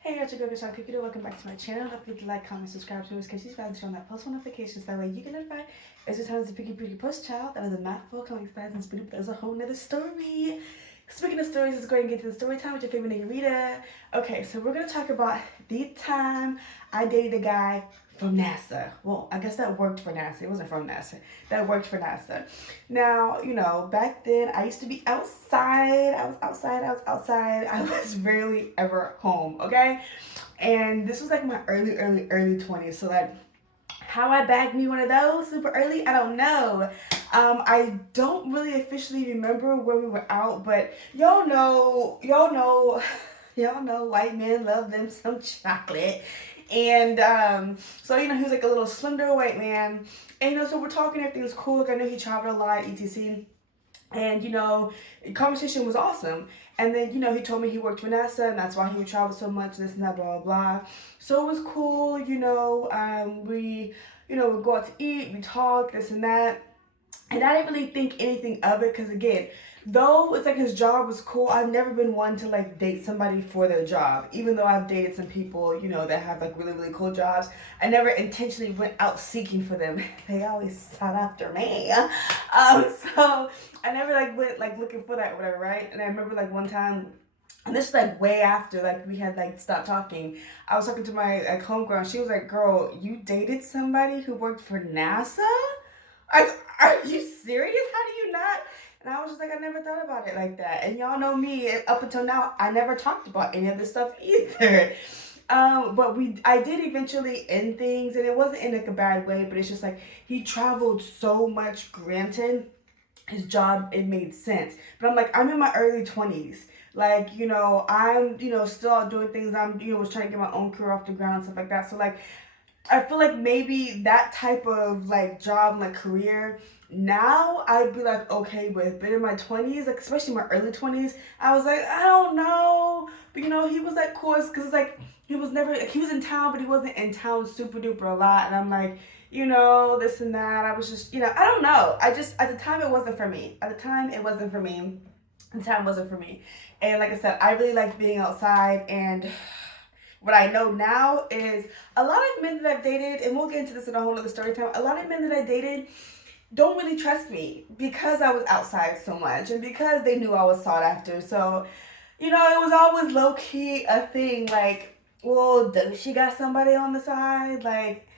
Hey, it's your girl, Sean Cookie. Welcome back to my channel. Don't forget to like, comment, subscribe to us, because she's fast on that post notifications. That way you can notify every time there's a pretty post child. That is a mouthful, coming fast and spooky, but there's a whole nother story. Speaking of stories, let's go ahead and get to the story time with your favorite nigga reader. Okay, so we're going to talk about the time I dated a guy from NASA. Well, I guess that worked for NASA. It wasn't from NASA. That worked for NASA. Now, you know, back then I used to be outside. I was outside. I was rarely ever home, okay? And this was like my early 20s. So like how I bagged me one of those super early, I don't know. I don't really officially remember where we were out, but y'all know, white men love them some chocolate. And so, you know, he was like a little slender white man. And, you know, so we're talking, everything was cool. Like, I know he traveled a lot, etc. And, you know, the conversation was awesome. And then, you know, he told me he worked for NASA and that's why he would travel so much, this and that, blah, blah, blah. So it was cool, you know. We, you know, would go out to eat, we talk, this and that. And I didn't really think anything of it because, again, though it's like his job was cool, I've never been one to like date somebody for their job. Even though I've dated some people, you know, that have like really cool jobs, I never intentionally went out seeking for them. They always sought after me. So I never like went like looking for that or whatever, right? And I remember like one time, and this is like way after like we had like stopped talking. I was talking to my like homegirl. She was like, "Girl, you dated somebody who worked for NASA? Are you serious? How do you not?" And I was just like, I never thought about it like that. And y'all know me, up until now, I never talked about any of this stuff either. But I did eventually end things, and it wasn't in like a bad way, but it's just like he traveled so much. Granted, his job, it made sense. But I'm like, I'm in my early 20s. Like, you know, I'm, you know, still out doing things. I'm, you know, was trying to get my own career off the ground and stuff like that. So like, I feel like maybe that type of like job, like career, now I'd be like okay with. But in my 20s, like especially my early 20s, I was like, I don't know. But you know, he was like cool because it's like he was never, like, he was in town, but he wasn't in town super duper a lot. And I'm like, you know, this and that. I was just, you know, I don't know. I just, at the time, it wasn't for me. At the time, it wasn't for me. The time wasn't for me. And like I said, I really like being outside. And what I know now is a lot of men that I've dated, and we'll get into this in a whole other story time, a lot of men that I dated don't really trust me because I was outside so much and because they knew I was sought after. So, you know, it was always low key a thing like, well, does she got somebody on the side? Like,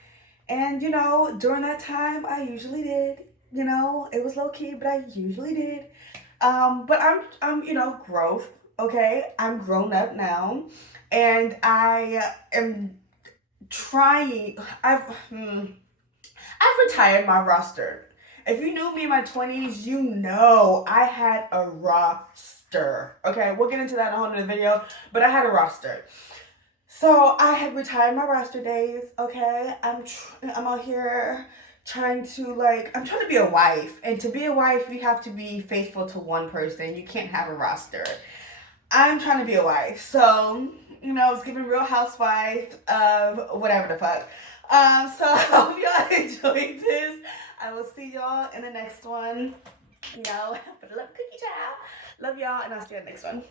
and you know, during that time, I usually did. You know, it was low key, but I usually did. But I'm, you know, growth. Okay, I'm grown up now, and I am trying. I've retired my roster. If you knew me in my 20s, you know I had a roster. Okay, we'll get into that in a whole nother video, but I had a roster. So I have retired my roster days. Okay, I'm out here trying to like, I'm trying to be a wife, and to be a wife you have to be faithful to one person. You can't have a roster. I'm trying to be a wife, so you know, it's giving Real Housewife of whatever the fuck. So I hope y'all enjoyed this. I will see y'all in the next one. You know, for the love cookie child. Love y'all, and I'll see you in the next one.